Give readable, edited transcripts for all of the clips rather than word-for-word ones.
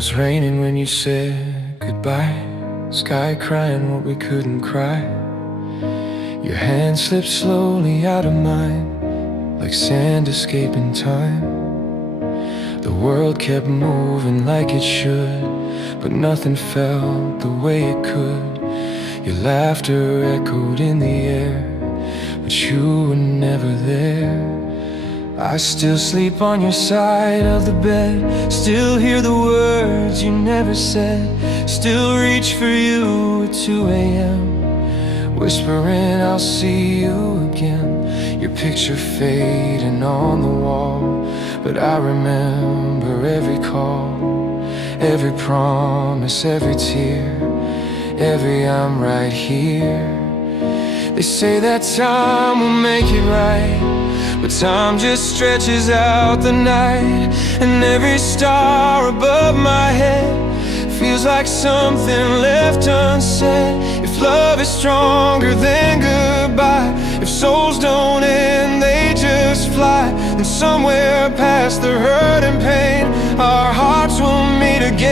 was raining when you said goodbye, sky crying what we couldn't cry. Your hand slipped slowly out of mine, like sand escaping time. The world kept moving like it should, but nothing felt the way it could. Your laughter echoed in the air, but you were never there. I still sleep on your side of the bed, still hear the words you never said, still reach for you at 2 a.m., whispering I'll see you again. Your picture fading on the wall, but I remember every call, every promise, every tear, every I'm right here. They say that time will make it right, but time just stretches out the night. And every star above my head feels like something left unsaid. If love is stronger than goodbye, if souls don't end, they just fly, then somewhere past the hurt and pain, our hearts will meet again.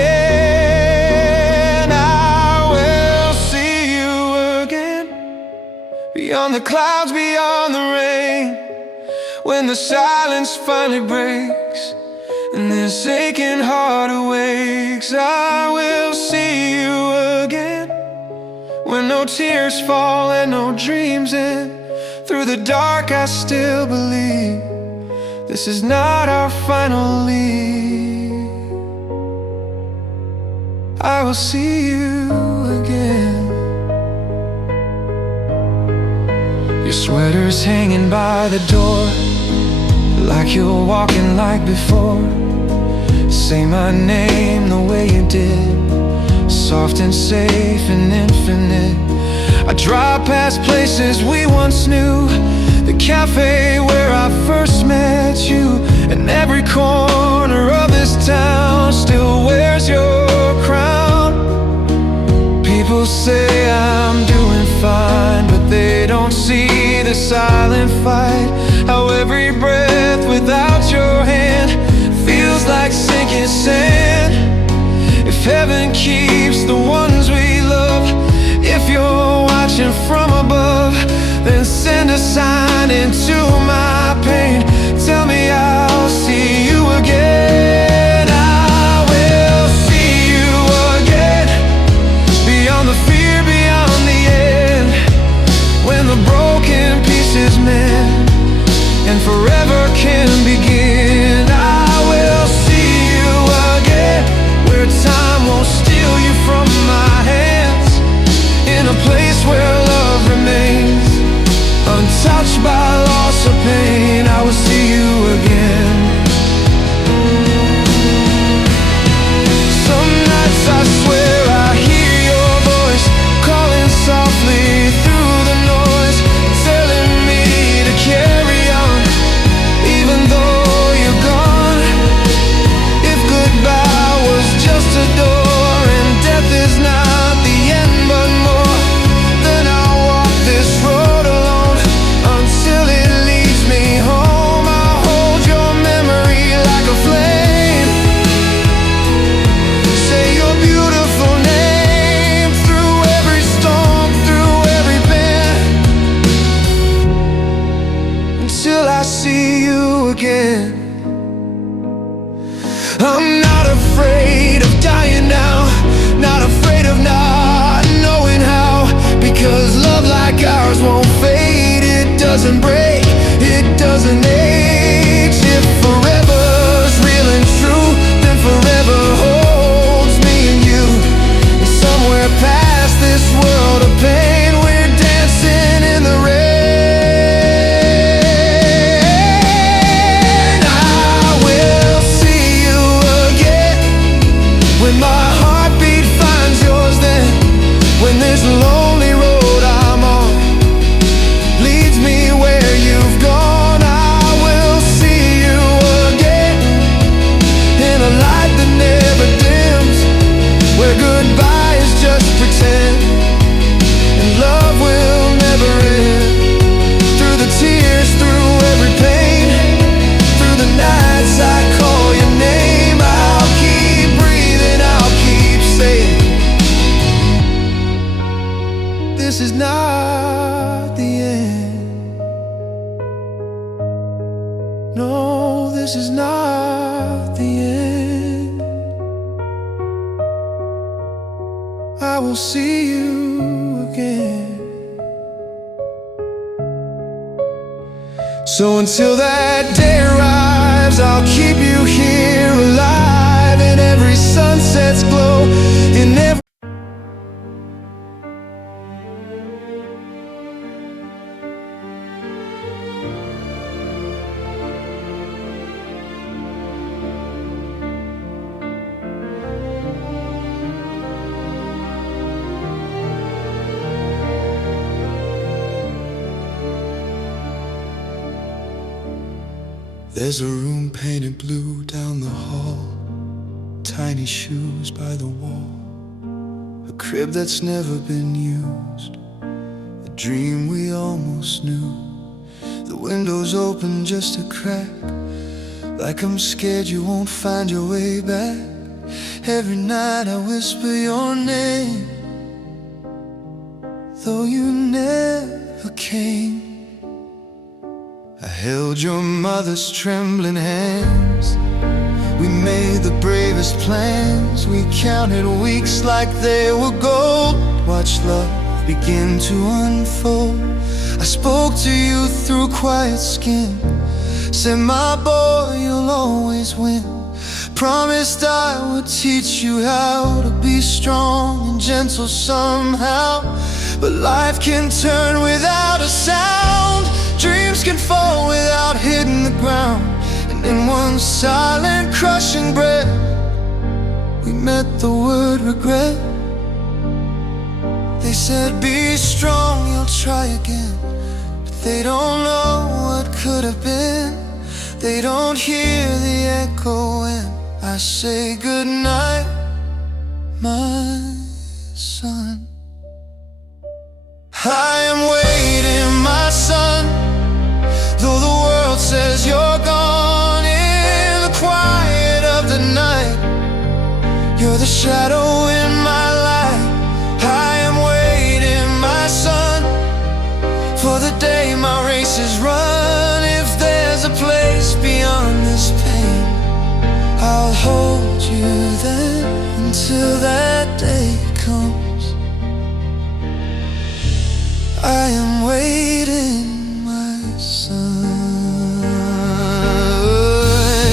I will see you again, beyond the clouds, beyond the rain. When the silence finally breaks and this aching heart awakes, I will see you again. When no tears fall and no dreams end, through the dark I still believe this is not our final leave. I will see you again. Your sweater's hanging by the door, like you're walking like before. Say my name the way you did, soft and safe and infinite. I drive past places we once knew, the cafe where I first met you, and every corner of this town still wears your crown. People say I'm doing fine, but they don't see the silent fight, how every breath without your hand feels like sinking sand. If heaven keeps the ones we love, if you're watching from above, then send a sign into my pain. Tell me I'll see you again. I will see you again, beyond the fear, beyond the end. When the broken pieces mend and forever can begin, I will see you again, where time won't steal you from my hands, in a place where love remains, untouched by loss or pain. I will see you again. Some nights I swear I hear your voice calling softly through the noise, telling me to carry on, even though you're gone. If goodbye was just a door and death is not the end but more, then I'll walk this road alone until it leads me home. I'll hold your memory like a flame, say your beautiful name through every storm, through every bend, until I see you again. I'm not afraid of dying now, not afraid of not knowing how, because love like ours won't fade, it doesn't break, it doesn't age. If forever's real and true, then forever holds me and you, and somewhere past this world of pain, we're dancing in the rain. When my heartbeat finds yours, then when this lonely road I'm on leads me where you not the end. No, this is not the end. I will see you again. So until that day arrives, I'll keep you here alive in every sunset's glow, in every There's a room painted blue down the hall, tiny shoes by the wall, a crib that's never been used, a dream we almost knew. The window's open just a crack, like I'm scared you won't find your way back. Every night I whisper your name, though you never came. I held your mother's trembling hands. We made the bravest plans. We counted weeks like they were gold. Watched love begin to unfold. I spoke to you through quiet skin. Said, my boy, you'll always win. Promised I would teach you how to be strong and gentle somehow. But life can turn without a sound. Dreams can fall without hitting the ground. And in one silent, crushing breath, we met the word regret. They said, be strong, you'll try again. But they don't know what could have been. They don't hear the echo when I say goodnight, my son. I am waiting, my son, though the world says you're gone. In the quiet of the night, you're the shadow in my life. I am waiting, my son, for the day my race is run. If there's a place beyond this pain, I'll hold you then until that day comes. I am waiting, my son.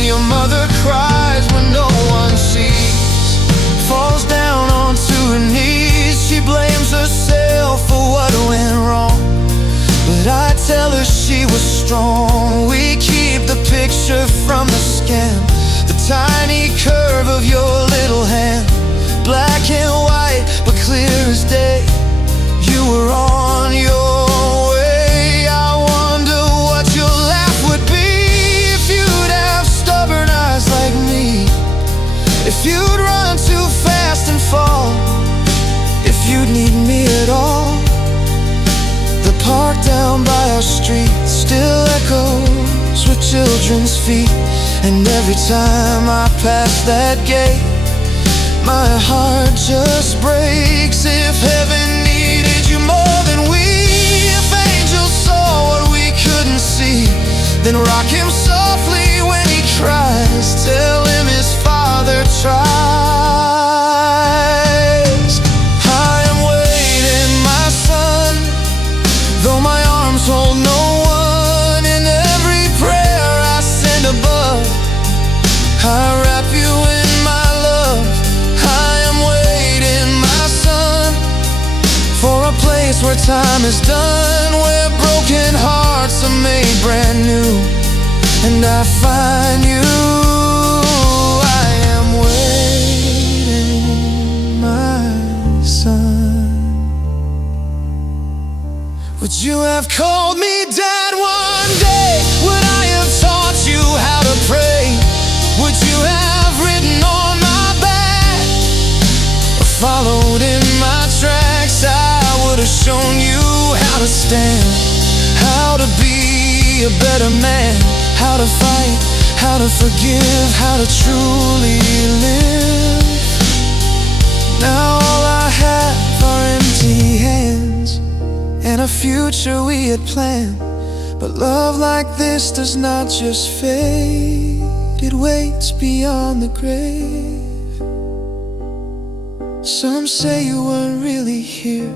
Your mother cries when no one sees, falls down onto her knees. She blames herself for what went wrong, but I tell her she was strong. We keep the picture from the scan, the tiny curve of your little hand, black and white but clear as day. You were on your way. I wonder what your laugh would be if you'd have stubborn eyes like me, if you'd run too fast and fall, if you'd need me at all. The park down by our street still echoes with children's feet, and every time I pass that gate, my heart just breaks. If heaven needed you more than we, if angels saw what we couldn't see, then rock him softly when he cries. Tell him his father tries. I am waiting, my son, though my arms hold no one. In every prayer I send above, I wrap you in my love. I am waiting, my son, for a place where time is done, where broken hearts are made brand new, and I find you. I am waiting, my son. Would you have called me dad one day? Would I have taught you how to pray? Would you have written on my back or followed in my tracks? I would have shown you how to stand, how to be a better man, how to fight, how to forgive, how to truly live. Now all I have are empty hands, and a future we had planned. But love like this does not just fade, it waits beyond the grave. Some say you weren't really here,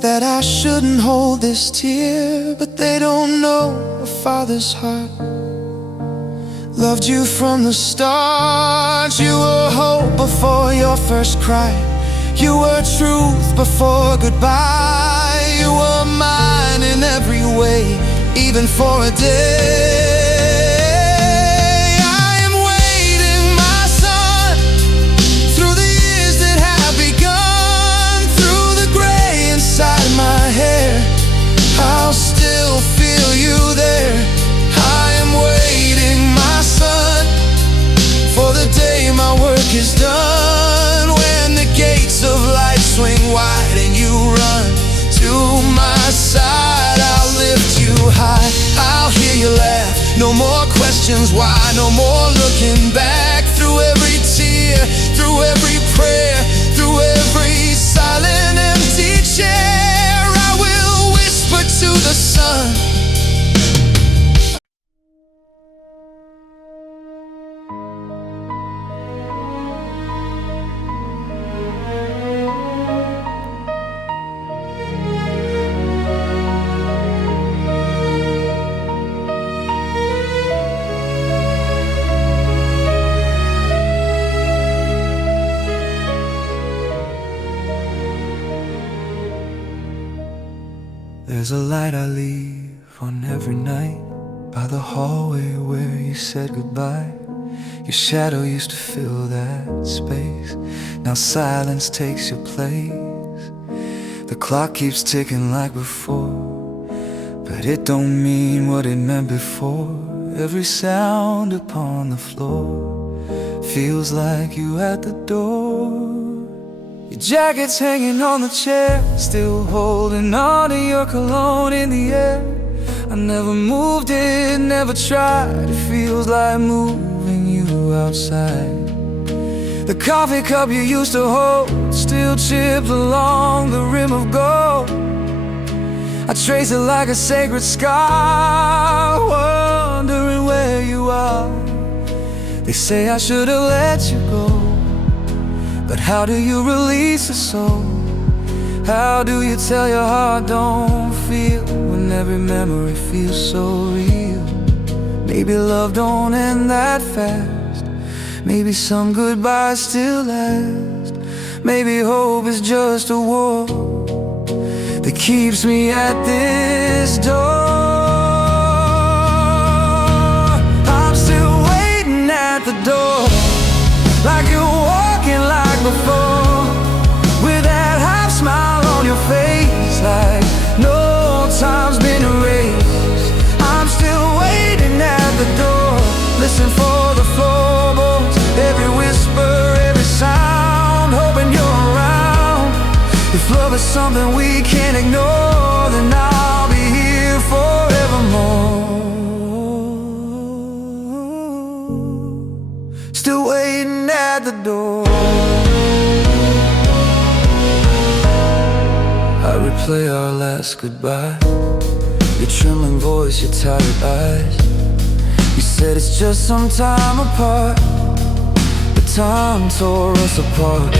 that I shouldn't hold this tear, but they don't know a father's heart. Loved you from the start. You were hope before your first cry. You were truth before goodbye. You were mine in every way, even for a day. I am waiting, my son, through the years that have begun, through the gray inside my hair, I'll still feel you there. I am waiting, my son, for the day my work is done, when the gates of life swing wide and you run to my side. I'll lift you high, I'll hear you laugh. No more questions why, no more looking back. Through every tear, through every prayer, through every silent empty chair, I will whisper to the sun. There's a light I leave on every night, by the hallway where you said goodbye. Your shadow used to fill that space, now silence takes your place. The clock keeps ticking like before, but it don't mean what it meant before. Every sound upon the floor feels like you at the door. Your jacket's hanging on the chair, still holding on to your cologne in the air. I never moved it, never tried. It feels like moving you outside. The coffee cup you used to hold, still chipped along the rim of gold. I trace it like a sacred scar, wondering where you are. They say I should have let you go, but how do you release a soul? How do you tell your heart don't feel, when every memory feels so real? Maybe love don't end that fast, maybe some goodbyes still last. Maybe hope is just a wall that keeps me at this door. I'm still waiting at the door, like you're walking like before, with that half smile on your face, like no time's been erased. I'm still waiting at the door, listen for the floorboards, every whisper, every sound, hoping you're around. If love is something we can't ignore, then I'll be here forevermore. Still waiting at the door. I replay our last goodbye, your trembling voice, your tired eyes. You said it's just some time apart, but time tore us apart.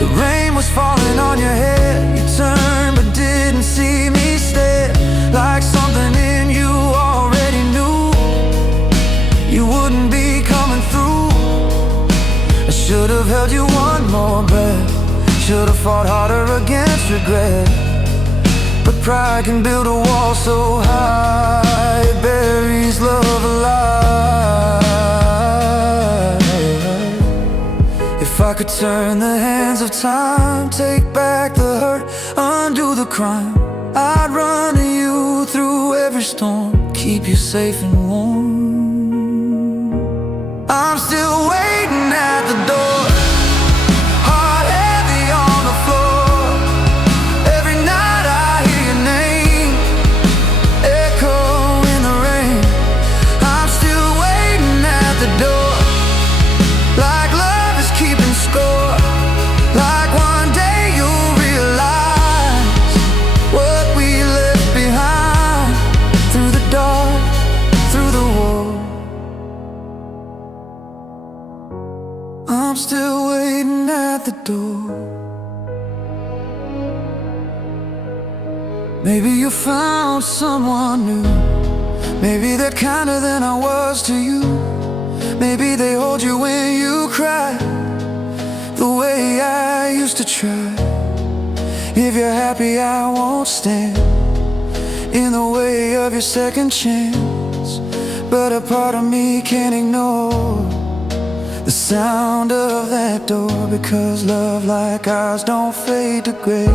The rain was falling on your head, you turned but didn't see me stare, like something in you already knew you wouldn't be coming through. I should have held you one more breath, should have fought harder against regret, but pride can build a wall so high it buries love alive. If I could turn the hands of time, take back the hurt, undo the crime, I'd run to you through every storm, keep you safe and warm. I'm still waiting at the door, heart heavy on the floor. Every night I hear your name, echo in the rain. I'm still waiting at the door, like love is keeping score, like one day you'll realize still waiting at the door. Maybe you found someone new. Maybe they're kinder than I was to you. Maybe they hold you when you cry, the way I used to try. If you're happy, I won't stand in the way of your second chance. But a part of me can't ignore the sound of that door, because love like ours don't fade to gray.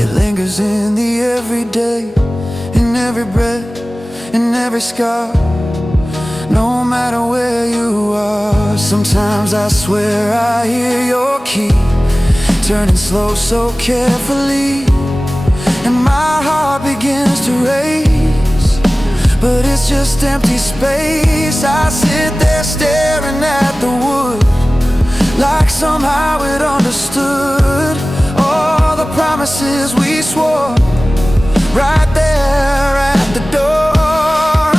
It lingers in the everyday, in every breath, in every scar, no matter where you are. Sometimes I swear I hear your key turning slow so carefully, and my heart begins to race, but it's just empty space. I sit there staring at the wood, like somehow it understood all the promises we swore, right there at the door.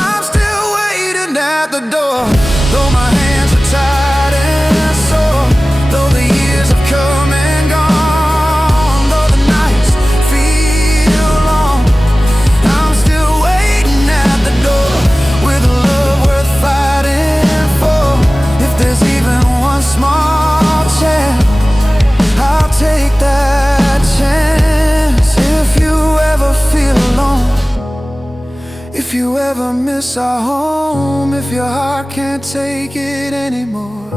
I'm still waiting at the door, though my hands are tired and sore, though the years have come and gone, though the nights feel long. I'm still waiting at the door, with a love worth fighting for. If there's even one small chance, I'll take that chance. If you ever feel alone, if you ever miss our home, if your heart can't take it anymore,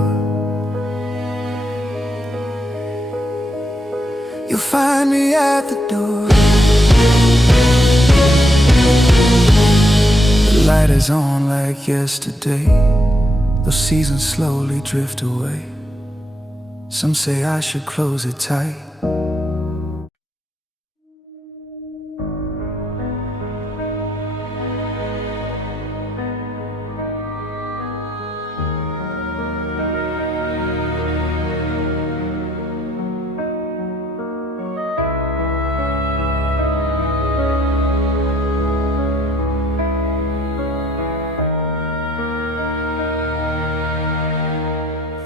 you'll find me at the door. The light is on like yesterday, those seasons slowly drift away. Some say I should close it tight.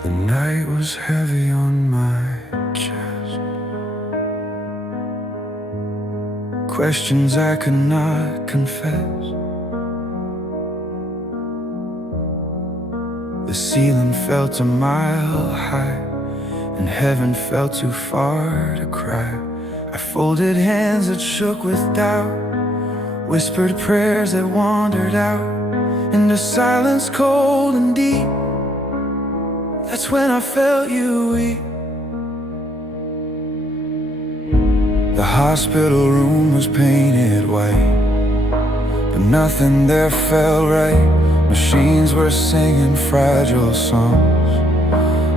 The night was heavy on my chest, questions I could not confess. The ceiling felt a mile high, and heaven felt too far to cry. I folded hands that shook with doubt, whispered prayers that wandered out into silence cold and deep. That's when I felt you weep. The hospital room was painted white, but nothing there felt right. Machines were singing fragile songs,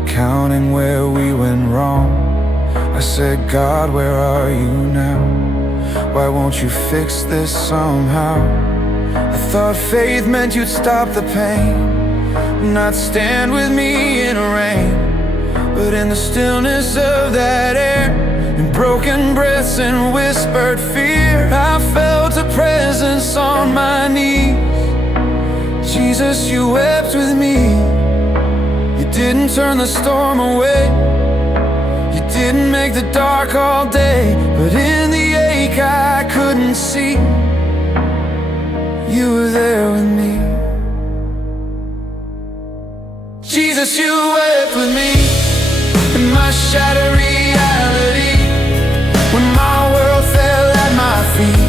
counting where we went wrong. I said, God, where are you now? Why won't you fix this somehow? I thought faith meant you'd stop the pain, not stand with me in the rain. But in the stillness of that air, in broken breaths and whispered fear, I felt a presence on my knees. Jesus, you wept with me. You didn't turn the storm away, you didn't make the dark all day, but in the ache I couldn't see, you were there with me. Jesus, you wept with me in my shattered reality. When my world fell at my feet,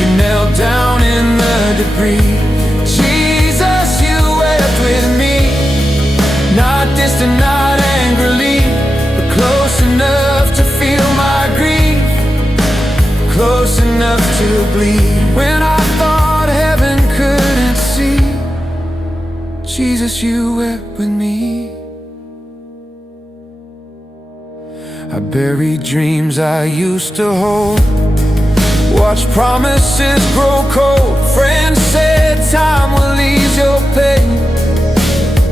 you knelt down in the debris. Jesus, you wept with me, not distant, not angrily, but close enough to feel my grief, close enough to bleed. When I thought heaven couldn't see, Jesus, you wept with me. I buried dreams I used to hold, watched promises grow cold. Friends said time will ease your pain,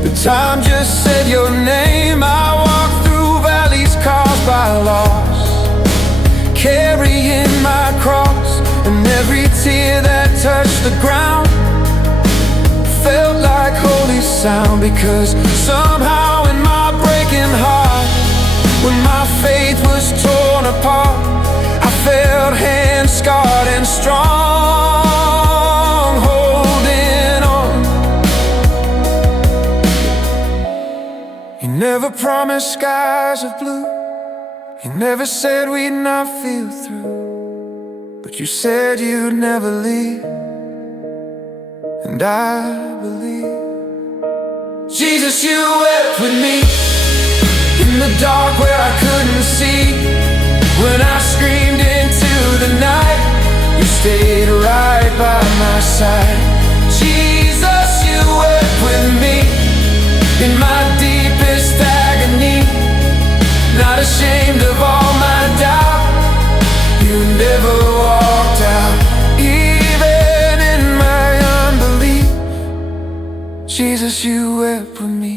but time just said your name. I walked through valleys caused by loss, carrying my cross, and every tear that touched the ground felt like holy sound. Because somehow in my breaking When my faith was torn apart, I felt hands scarred and strong, holding on. You never promised skies of blue, you never said we'd not feel through, but you said you'd never leave, and I believe. Jesus, you wept with me in the dark where I couldn't see. When I screamed into the night, you stayed right by my side. Jesus, you wept with me in my deepest agony. Not ashamed of all my doubt, you never walked out. Even in my unbelief, Jesus, you wept with me.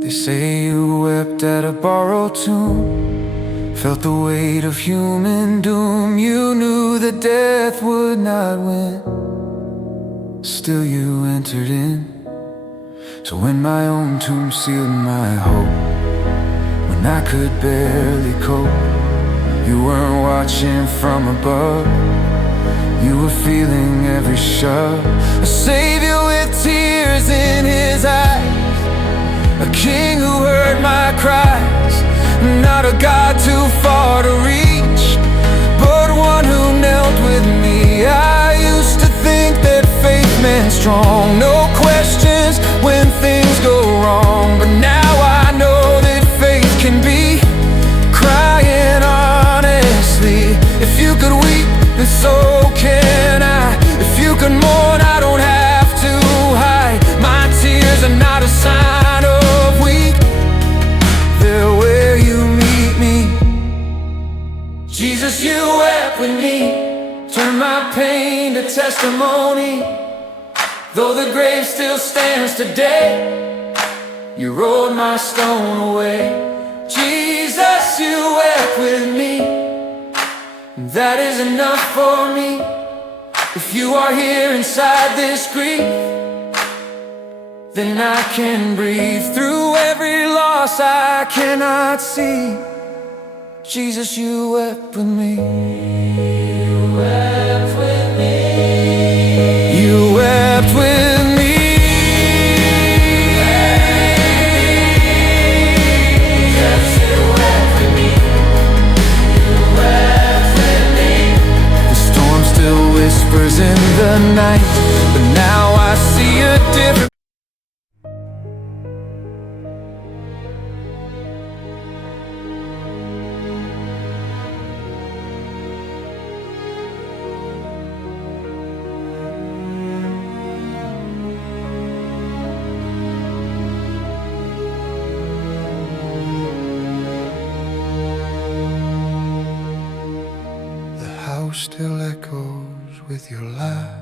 They say you wept at a borrowed tomb, felt the weight of human doom. You knew that death would not win, still you entered in. So when my own tomb sealed my hope, when I could barely cope, you weren't watching from above, you were feeling every shove. A savior with tears in his eyes, a king who heard my cries. Not a God too far to reach, but one who knelt with me. I used to think that faith meant strong, no questions when things go wrong. But now I know that faith can be crying honestly. If you could weep, then so can I. If you could mourn, I don't have to hide. My tears are not a sign of weak, they're where you meet me. Jesus, you wept with me, turn my pain to testimony. Though the grave still stands today, you rolled my stone away. Jesus, you wept with me, that is enough for me. If you are here inside this grief, then I can breathe through every loss I cannot see. Jesus, you wept with me. You wept with me. You wept with me. Yes, you wept with me. You wept with me. The storm still whispers in the night, but now I see a different. Still echoes with your laugh,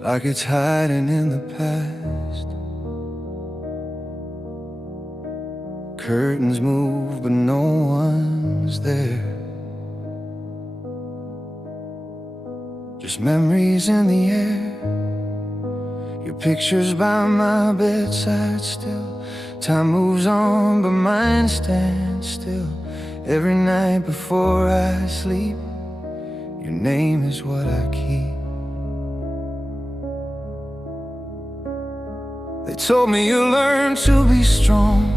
like it's hiding in the past. Curtains move, but no one's there. Just memories in the air. Your picture's by my bedside still. Time moves on, but mine stands still. Every night before I sleep, your name is what I keep. They told me you learn to be strong,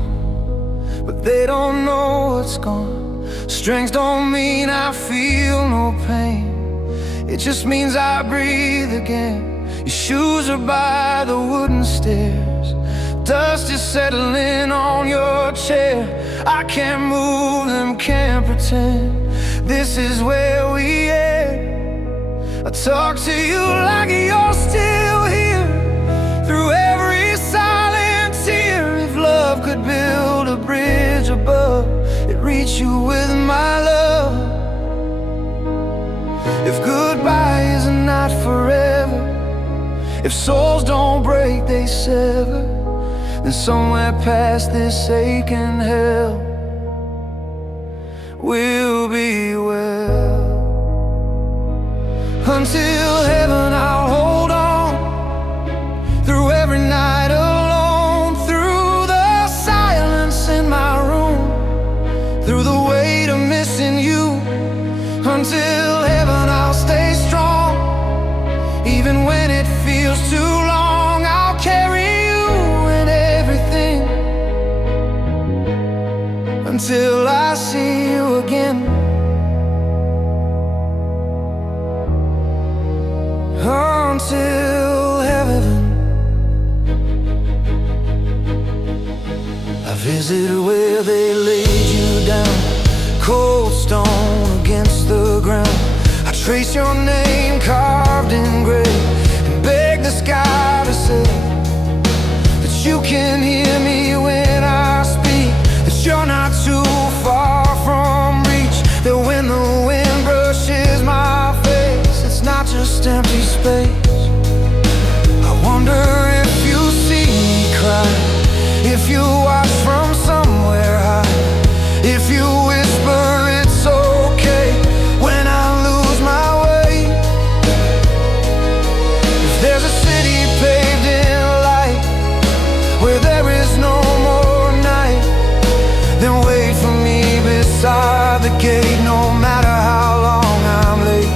but they don't know what's gone. Strength don't mean I feel no pain, it just means I breathe again. Your shoes are by the wooden stairs, dust is settling on your chair. I can't move them, can't pretend this is where we end. I talk to you like you're still here, through every silent tear. If love could build a bridge above, it'd reach you with my love. If goodbye is not forever, if souls don't break, they sever, then somewhere past this aching hell, we'll be well. Until heaven, I'll hold on through until I see you again. Until heaven. I visited where they laid you down, cold stone against the ground. I trace your name carved in gray and beg the sky to say that you can hear me when I speak, that you're not too far from reach, that when the wind brushes my face, it's not just empty space. I wonder if you see me cry, if you watch from somewhere high, if you whisper it's okay when I lose my way. If there's a city paved in light where there is no more night, then wait for me beside the gate, no matter how long I'm late.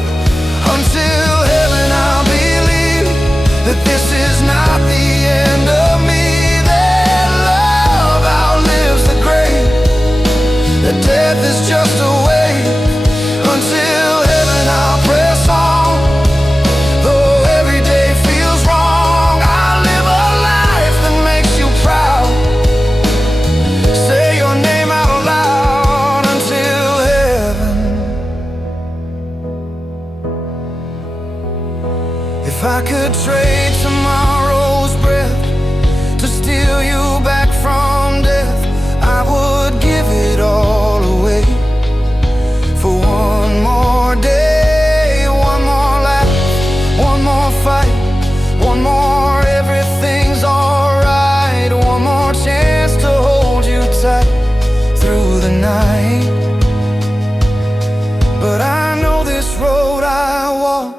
Until heaven, I'll believe that this is not the end of me, that love outlives the grave, that death is just a wave. Until heaven, I'll press on, though every day feels wrong. I'll live a life that makes you proud, say your name out loud. Until heaven. If I could trade tomorrow's breath to steal you back from death, I would give it all away for one more day, one more laugh, one more fight, one more everything's alright, one more chance to hold you tight through the night. But I know this road I walk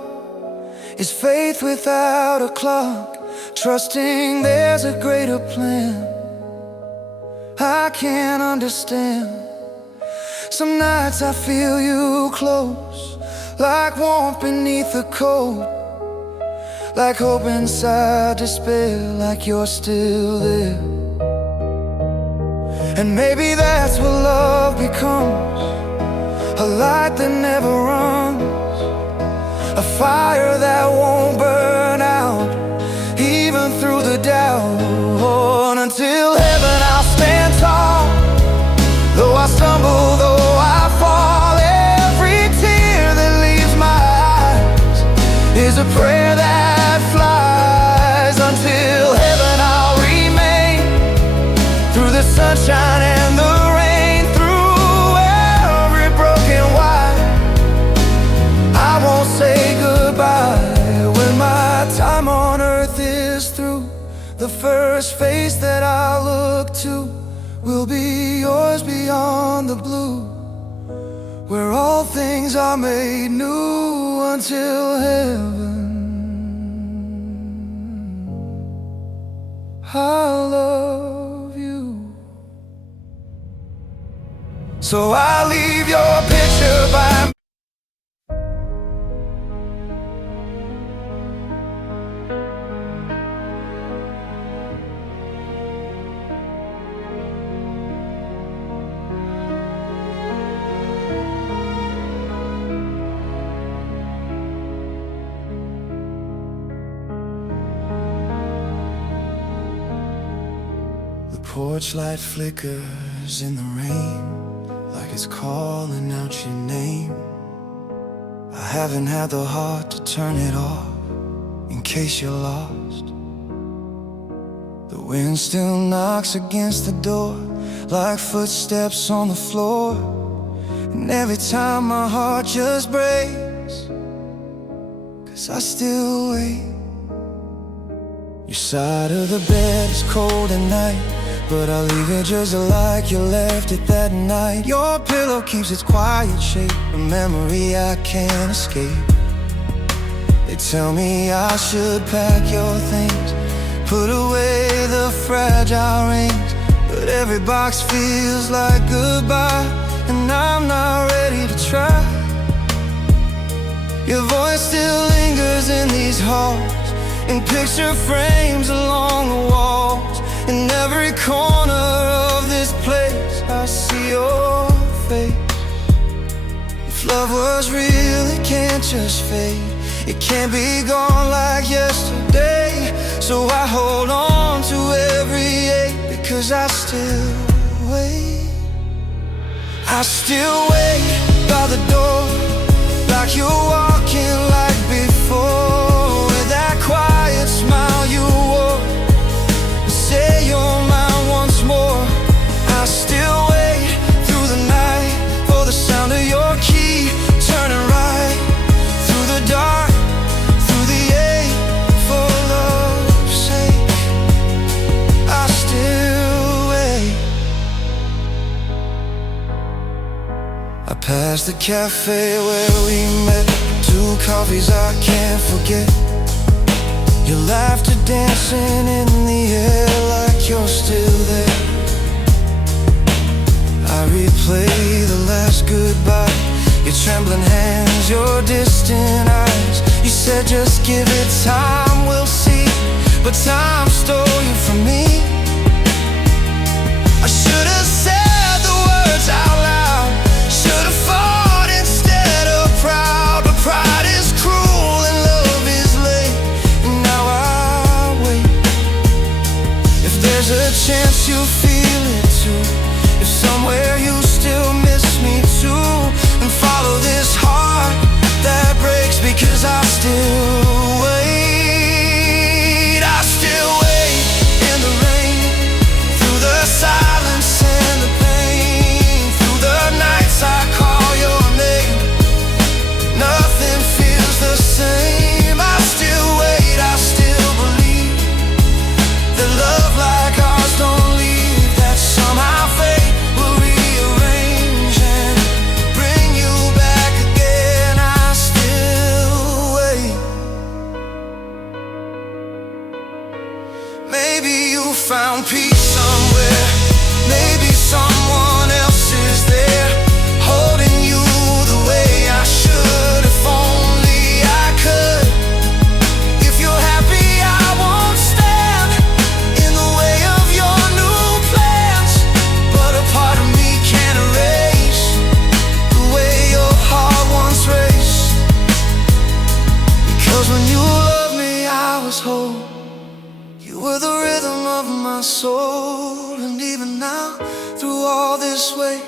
is faith without a clock, trusting there's a greater plan I can't understand. Some nights I feel you close, like warmth beneath the cold, like hope inside despair, like you're still there. And maybe that's what love becomes, a light that never runs, a fire that won't burn out, even through the doubt. Until heaven, I'll stand tall, though I stumble, though I fall. Every tear that leaves my eyes is a prayer that flies. Until heaven, I'll remain through the sunshine and the rain, through every broken wire. I won't say goodbye when my time on earth is through. The first face that I look to will be yours beyond the blue, where all things are made new. Until heaven, I love you. So I leave your picture by me. The porch light flickers in the rain, like it's calling out your name. I haven't had the heart to turn it off in case you're lost. The wind still knocks against the door like footsteps on the floor, and every time my heart just breaks, 'cause I still wait. Your side of the bed is cold at night, but I'll leave it just like you left it that night. Your pillow keeps its quiet shape, a memory I can't escape. They tell me I should pack your things, put away the fragile rings, but every box feels like goodbye, and I'm not ready to try. Your voice still lingers in these halls, in picture frames along the walls. In every corner of this place I see your face. If love was real, it can't just fade. It can't be gone like yesterday. So I hold on to every ache, because I still wait. I still wait by the door, like you're walking like before. With that quiet smile you wore, say you're mine once more. I still wait through the night for the sound of your key turning right through the dark, through the ache, for love's sake. I still wait. I passed the cafe where we met, 2 coffees I can't forget. Your laughter dancing in the air like you're still there. I replay the last goodbye, your trembling hands, your distant eyes. You said just give it time, we'll see. But time stole you from me. I should have said the words out loud, should have fought instead of proud. But pride is cruel and love is late, and now I wait. If there's a chance you feel it too, if somewhere you still miss me too, and follow this heart that breaks, because I still wait. I still wait in the rain, through the silence and the pain, through the nights I call your name. Nothing feels the same. I still wait, I still believe that love like ours don't leave, that somehow fate will rearrange and bring you back again. I still wait. Maybe you found peace somewhere, maybe someone else is there, holding you the way I should, if only I could. If you're happy, I won't stand in the way of your new plans, but a part of me can't erase the way your heart once raced. Because when you loved me, I was whole. You were the rhythm of my soul. And even now, through all this weight,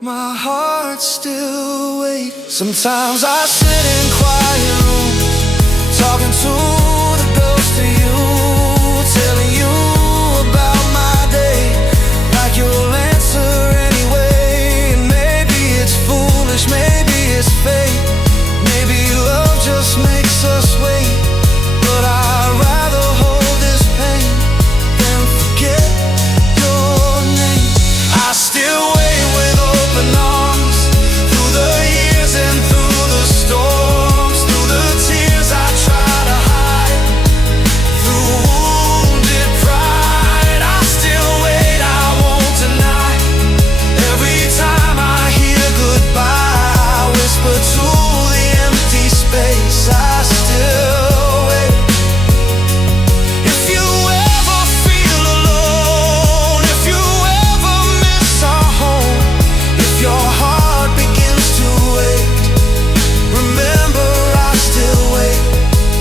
my heart still waits. Sometimes I sit in quiet rooms, talking to the ghost of you, telling you about my day, like you'll answer anyway. And maybe it's foolish, maybe it's fate, maybe love just makes us wait. But I'd rather hold this pain than forget your name. I still wait with open arms, through the years and through the storms, through the tears I try to hide, through wounded pride. I still wait, I won't deny. Every time I hear goodbye, I whisper to the empty space. I still wait. If you ever feel alone, if you ever miss our home, if your heart begins to ache, remember I still wait.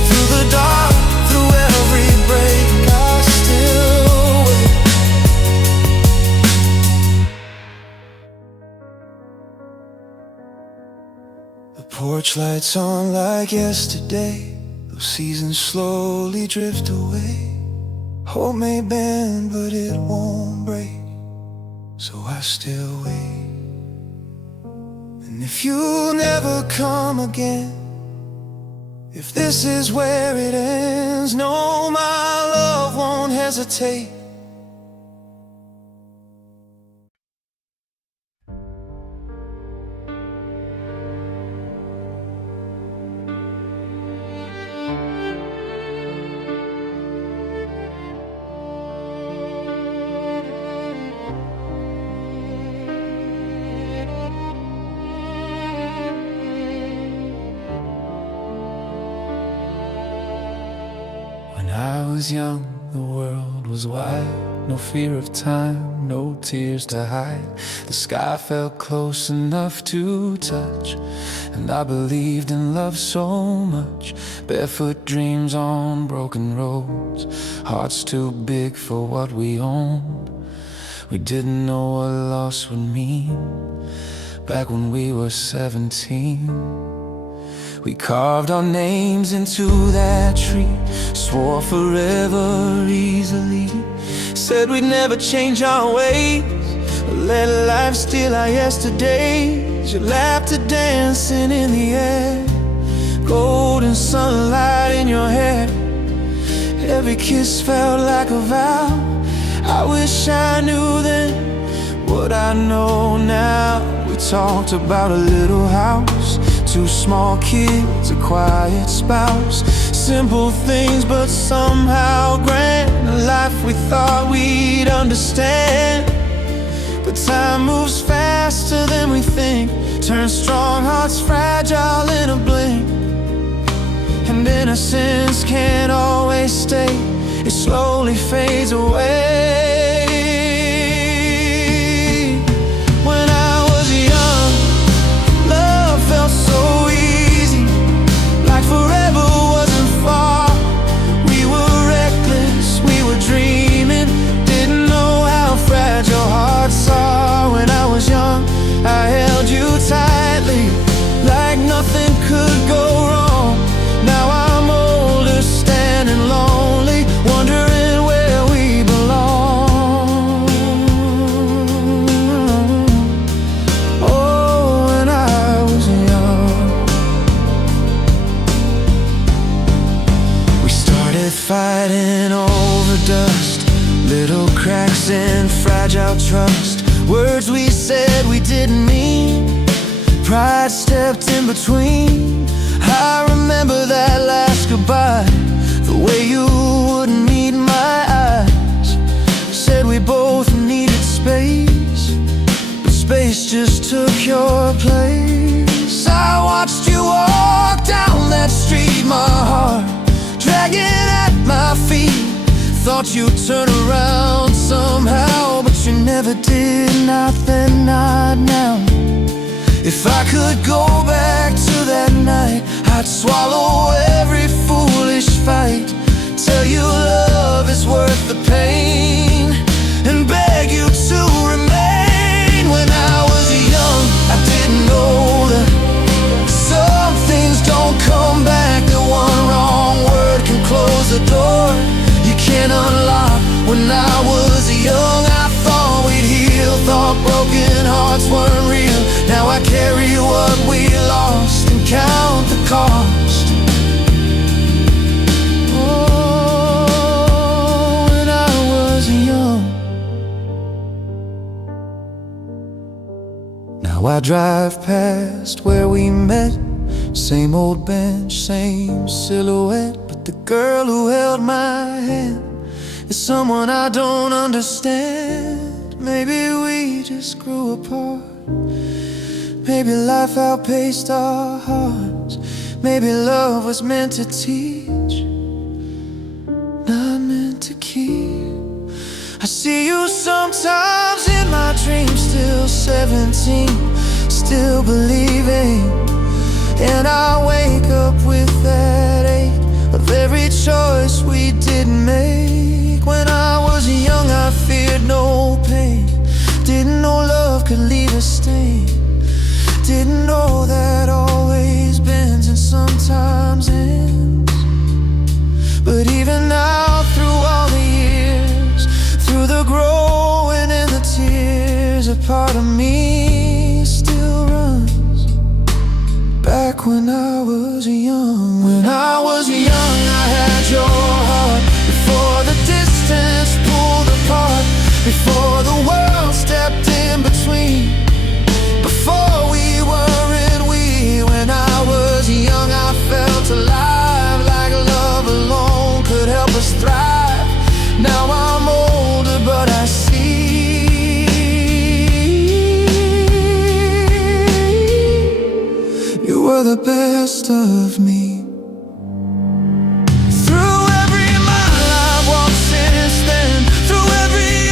Through the dark, through every break, I still wait. The porch lights on like yesterday, those seasons slowly drift away. Hope may bend, but it won't break, so I still wait. And if you'll never come again, if this is where it ends, no, my love won't hesitate. When I was young, the world was wide. no fear of time, no tears to hide. The sky felt close enough to touch, and I believed in love so much. Barefoot dreams on broken roads, hearts too big for what we owned. We didn't know what loss would mean back when we were 17. We carved our names into that tree, swore forever easily, said we'd never change our ways, let life steal our yesterdays. You laughed at dancing in the air, golden sunlight in your hair. Every kiss felt like a vow. I wish I knew then what I know now. We talked about a little house, 2 small kids, a quiet spouse. Simple things but somehow grand, a life we thought we'd understand. But time moves faster than we think, turns strong hearts fragile in a blink. And innocence can't always stay, it slowly fades away. When I was young, love felt so easy, like forever wasn't far. We were reckless, we were dreaming, didn't know how fragile hearts are. When I was young, I held you tightly, like nothing could go wrong. Now I'm older, standing lonely, wondering where we belong. Oh, when I was young, we started fighting over dust, little cracks in fragile trust. Words we said we didn't mean, pride stepped in between. I remember that last goodbye, the way you wouldn't meet my eyes. Said we both needed space, but space just took your place. I watched you walk down that street, my heart dragging at my feet. Thought you'd turn around somehow, but you never did, not then, not now. If I could go back to that night, I'd swallow every foolish fight, tell you love is worth the pain, and beg you to remain. When I was young, I didn't know that some things don't come back, that one wrong word can close the door you can't unlock. When I was young, I thought we'd heal, thought broken hearts weren't real. Now I carry what we lost and count the cost. Oh, when I was young. Now I drive past where we met, same old bench, same silhouette, but the girl who held my hand is someone I don't understand. Maybe we just grew apart, maybe life outpaced our hearts, maybe love was meant to teach, not meant to keep. I see you sometimes in my dreams, still 17, still believing. And I wake up with that ache of every choice we didn't make. When I was young, I feared no pain, didn't know love could leave a stain, didn't know that always bends and sometimes ends. But even now, through all the years, through the growing and the tears, a part of me still runs back when I was young. When I was young, I had your heart, before the distance pulled apart, before the world stepped in between, before we weren't we. When I was young, I felt alive, like love alone could help us thrive. Now I'm older, but I see you were the best of me. Through every mile I've walked since then, through every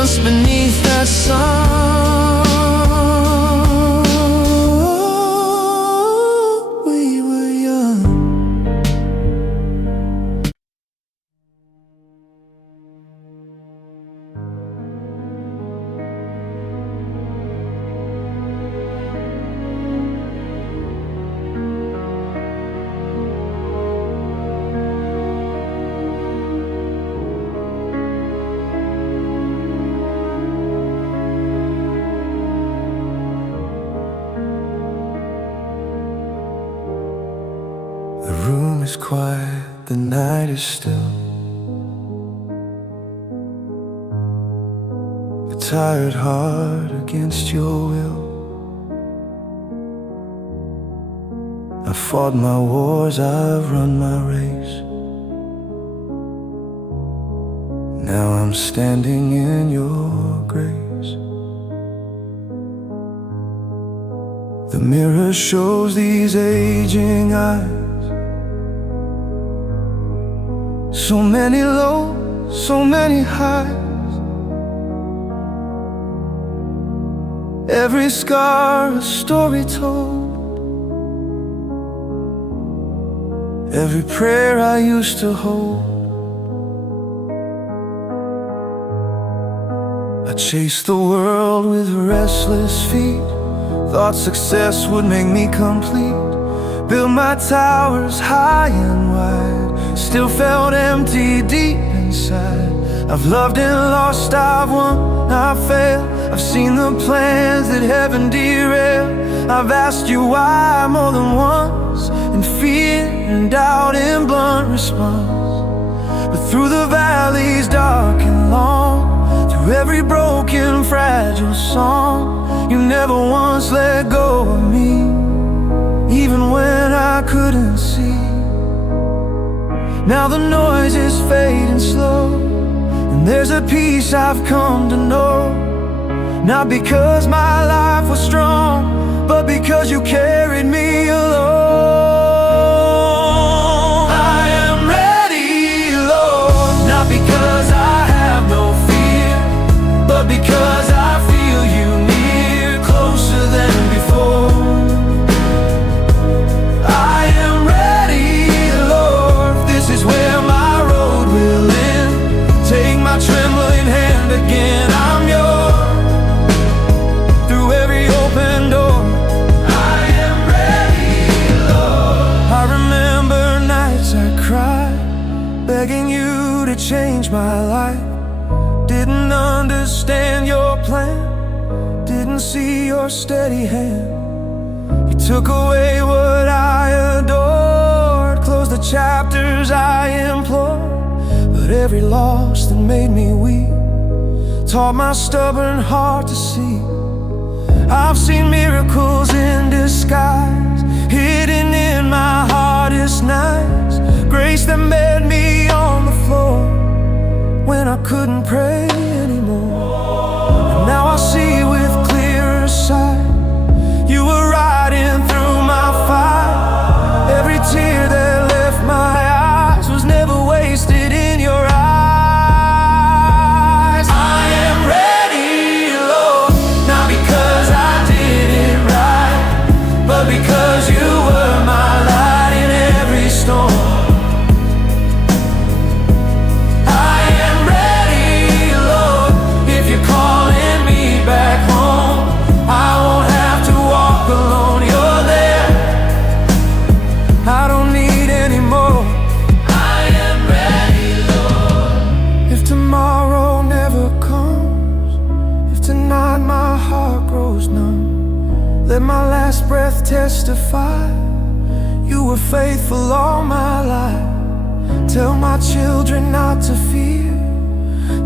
once beneath that sun. We were young. The room is quiet, the night is still. A tired heart against your will. I've fought my wars, I've run my race. Now I'm standing in your grace. The mirror shows these aging eyes. So many lows, so many highs. Every scar a story told. Every prayer I used to hold. I chased the world with restless feet. Thought success would make me complete. Built my towers high and wide. Still felt empty deep inside. I've loved and lost, I've won, I've failed. I've seen the plans that heaven derailed. I've asked you why more than once, in fear and doubt in blunt response. But through the valleys dark and long, through every broken, fragile song, you never once let go of me, even when I couldn't see. Now the noise is fading slow, and there's a peace I've come to know. Not because my life was strong, but because you carried me alone. I am ready, Lord, not because I have no fear, but because I feel you near, closer than before. I am ready, Lord, this is where my road will end. Take my trembling hand again, I'm yours. Through every open door, I am ready, Lord. I remember nights I cried, begging you to change my life. Didn't understand your plan, didn't see your steady hand. You took away what I adored, closed the chapters I implored. But every loss that made me weep taught my stubborn heart to see. I've seen miracles in disguise, hidden in my hardest nights. Grace that met me on the floor when I couldn't pray anymore. And now I see with clearer sight, you were riding through my fight. Every tear that left my eyes was never wasted in your eyes. I am ready, Lord, not because I did it right, but because you were my light in every storm. I am ready, Lord, if you're calling me back home. I won't have to walk alone, you're there. I don't need any more. I am ready, Lord. If tomorrow never comes, if tonight my heart grows numb, let my last breath testify you were faithful all my life. Tell my children not to fear,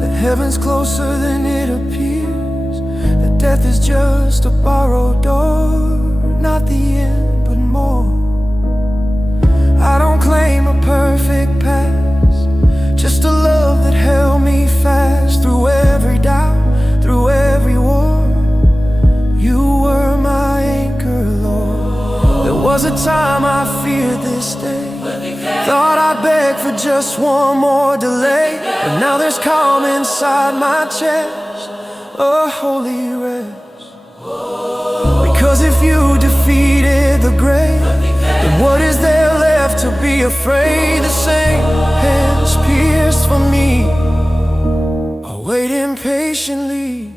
that heaven's closer than it appears, that death is just a borrowed door, not the end but more. I don't claim a perfect past, just a love that held me fast through every doubt, through every war. You were my anchor, Lord. There was a time I feared this day, thought I'd beg for just one more delay, but now there's calm inside my chest. a holy rest. Because if you defeated the grave, then what is there left to be afraid? The same hands pierced for me are waiting patiently.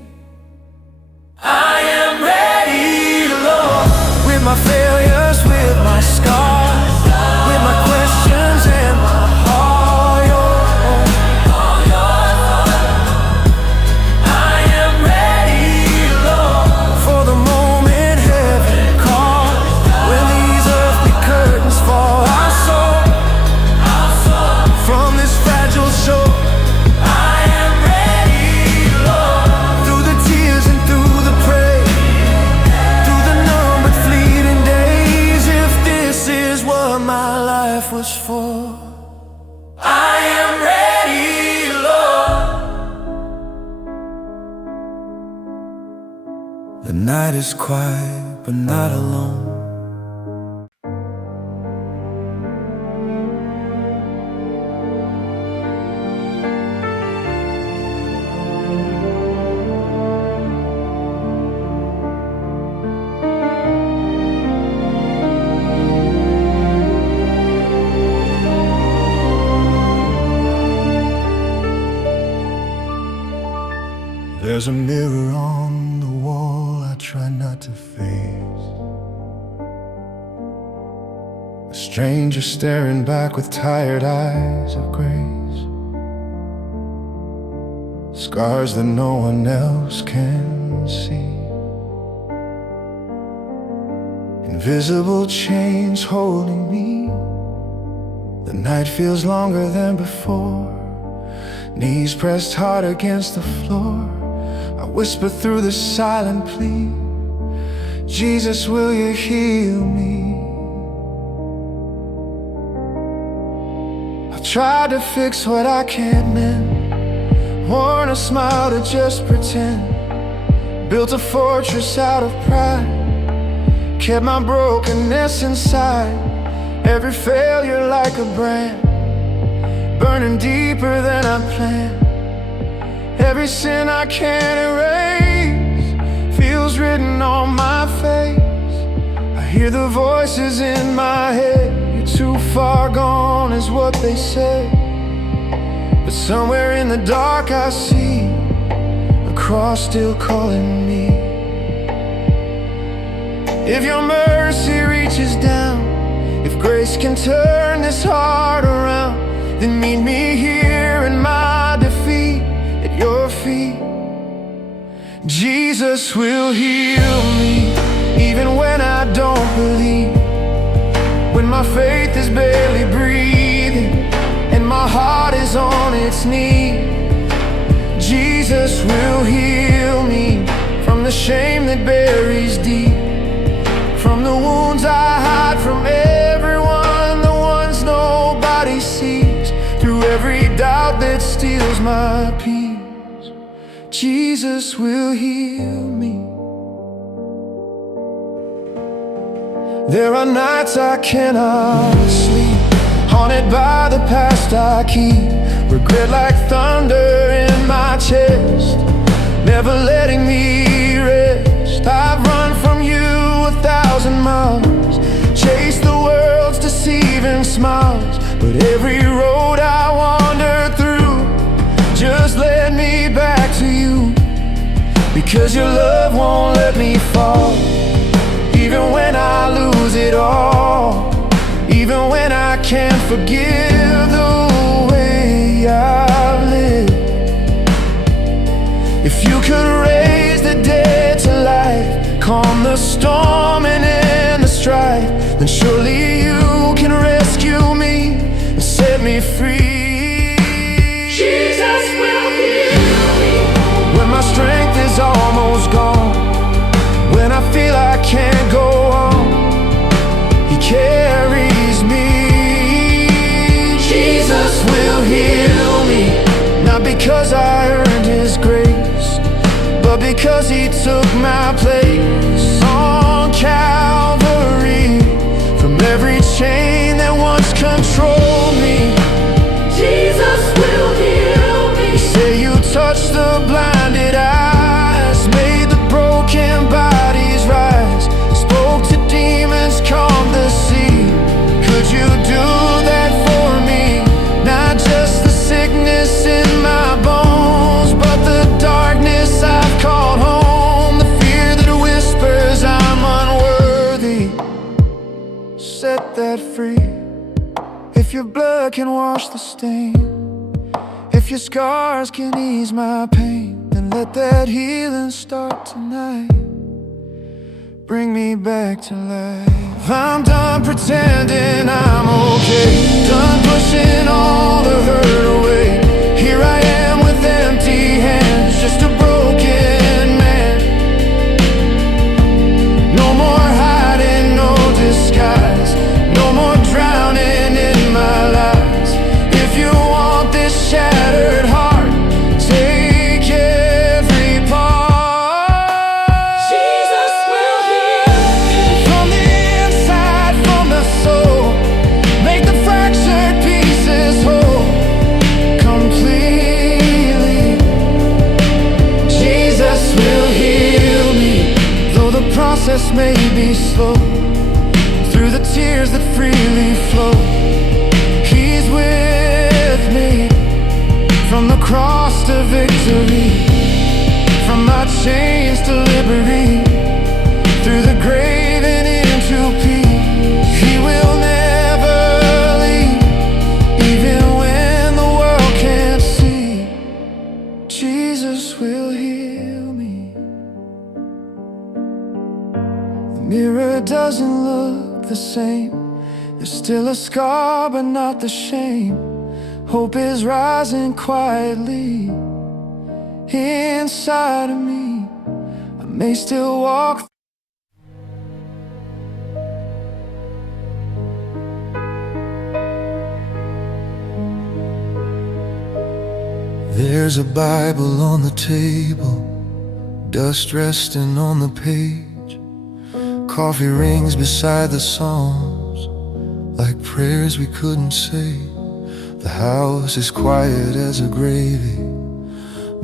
I am ready, Lord, with my failures, with my scars, with my questions and my heart, all yours. I am ready, Lord, for the moment heaven calls. When these earthly curtains fall, our soul from this fragile shore. I am ready, Lord, through the tears and through the praise, through the numb but fleeting days. If this is what my life was for, I am ready, Lord. The night is quiet but not alone. There's a mirror on the wall I try not to face. A stranger staring back with tired eyes of grace. Scars that no one else can see. Invisible chains holding me. The night feels longer than before. Knees pressed hard against the floor. I whisper through the silent plea, Jesus, will you heal me? I tried to fix what I can't mend, worn a smile to just pretend, built a fortress out of pride, kept my brokenness inside. Every failure like a brand, burning deeper than I planned. Every sin I can't erase feels written on my face. I hear the voices in my head, you're too far gone is what they say. But somewhere in the dark I see a cross still calling me. If your mercy reaches down, if grace can turn this heart around, then meet me here in my defeat at your feet. Jesus will heal me, even when I don't believe, when my faith is barely breathing and my heart is on its knees. Jesus will heal me from the shame that buries deep, from the wounds I hide from everyone, the ones nobody sees, through every doubt that steals my peace. Jesus will heal me. There are nights I cannot sleep, haunted by the past I keep, regret like thunder in my chest, never letting me rest. I've run from you 1,000 miles, chased the world's deceiving smiles, but every road I wander through just led me back to you, because your love won't let me fall. Even when I lose it all, even when I can't forgive the way I've lived. If you could raise the dead to life, calm the storm and end the strife, then surely you can rescue me and set me free. Jesus will heal me when my strength is almost gone, when I feel I can't go on. He carries me. Jesus will heal me, not because I earned His grace, but because He took my place on Calvary. From every chain that once controlled me, Jesus will heal me. You say you touch the blinded eye, can wash the stain, if your scars can ease my pain, then let that healing start tonight. Bring me back to life. I'm done pretending I'm okay, done pushing all the hurt away. Here I am with empty hands, just a broken man. No more hiding, no disguise, no more drowning in my lies. If you want this shattered heart, take every part. Jesus will heal from the inside, from the soul, make the fractured pieces whole completely. Jesus will heal me, though the process may be slow. Through the tears that freely flow, He's with me. From the cross to victory, from my chains to liberty, through the grave and into peace. He will never leave, even when the world can't see. Jesus will heal me. The mirror doesn't look the same, there's still a scar but not the shame. Hope is rising quietly inside of me. I may still walk. There's a Bible on the table, dust resting on the page. Coffee rings beside the Psalms, like prayers we couldn't say. The house is quiet as a gravy,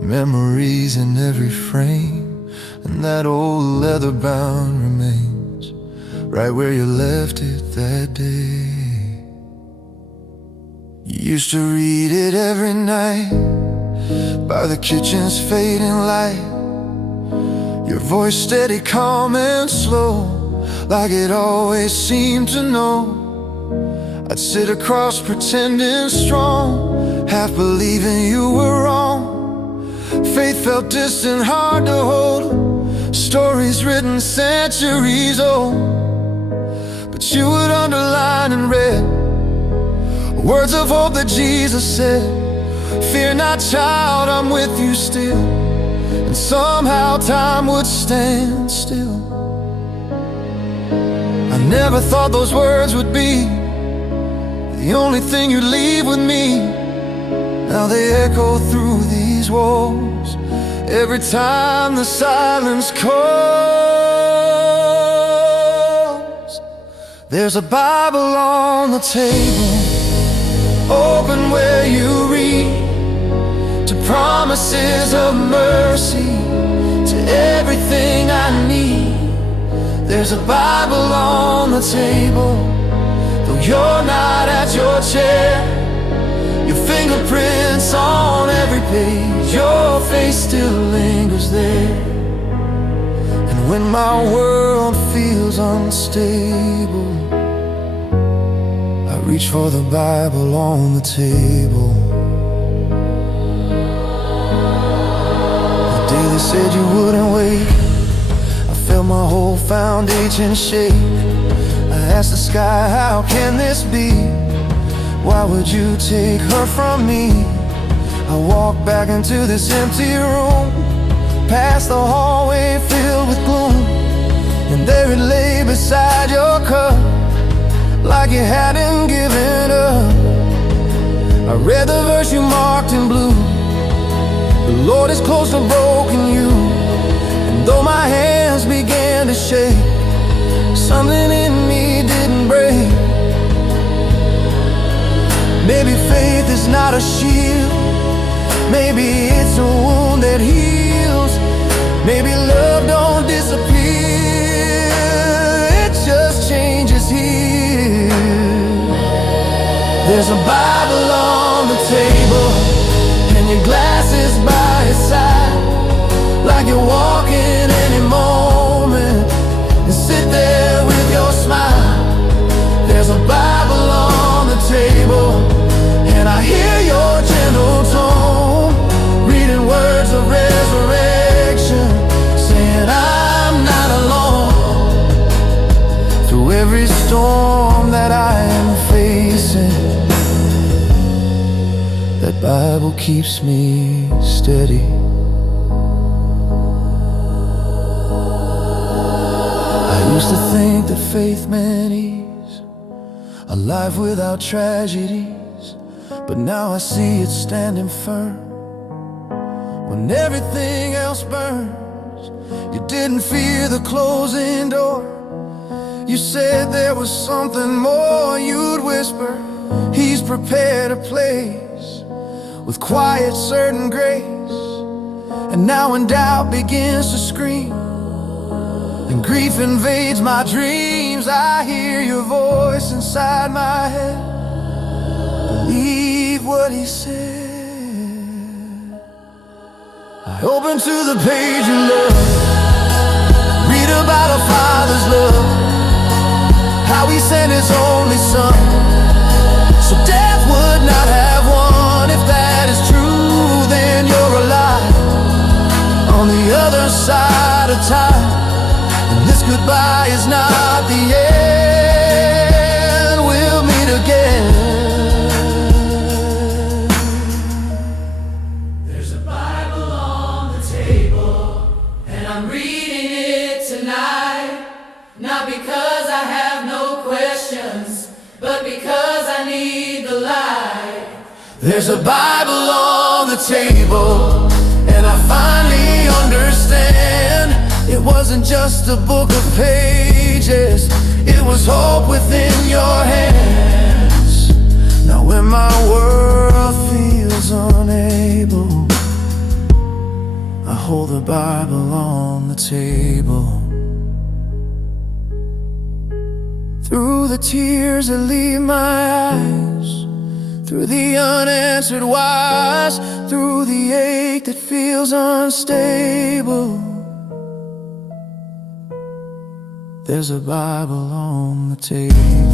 memories in every frame, and that old leather bound remains right where you left it that day. You used to read it every night by the kitchen's fading light, your voice steady, calm and slow, like it always seemed to know. I'd sit across pretending strong, half believing you were wrong. Faith felt distant, hard to hold, stories written centuries old. But you would underline and read words of hope that Jesus said, fear not, child, I'm with you still. And somehow time would stand still. I never thought those words would be the only thing you'd leave with me. Now they echo through these walls every time the silence calls. There's a Bible on the table, open where you read, to promises of mercy, to everything I need. There's a Bible on the table, though you're not at your chair, your fingerprints on every page, your face still lingers there. And when my world feels unstable, I reach for the Bible on the table. The day they said you wouldn't wait, I felt my whole foundation shake. I asked the sky, how can this be? Why would you take her from me? I walked back into this empty room, past the hallway filled with gloom, and there it lay beside your cup, like you hadn't given up. I read the verse you marked in blue, the Lord is close to broken you. And though my hands began to shake, something in me didn't break. Maybe faith is not a shield, maybe it's a wound that heals. Maybe love don't disappear, it just changes here. There's a Bible on the table, and your glass is by your side, like you're walking any moment, and sit there with your smile. There's a Bible on the table, storm that I am facing, that Bible keeps me steady. I used to think that faith meant ease, a life without tragedies, but now I see it standing firm when everything else burns. You didn't fear the closing door. You said there was something more. You'd whisper, He's prepared a place with quiet, certain grace. And now when doubt begins to scream and grief invades my dreams, I hear your voice inside my head. Believe what He said. I open to the page of love, read about a Father's love, how He sent His only Son, so death would not have won. If that is true, then you're alive on the other side of time, and this goodbye is not the end. We'll meet again. There's a Bible on the table, and I'm reading it tonight, not because I have no questions, but because I need the light. There's a Bible on the table, and I finally understand. It wasn't just a book of pages, it was hope within your hands. Now when my world feels unable, I hold the Bible on the table. Through the tears that leave my eyes, through the unanswered whys, through the ache that feels unstable, there's a Bible on the table.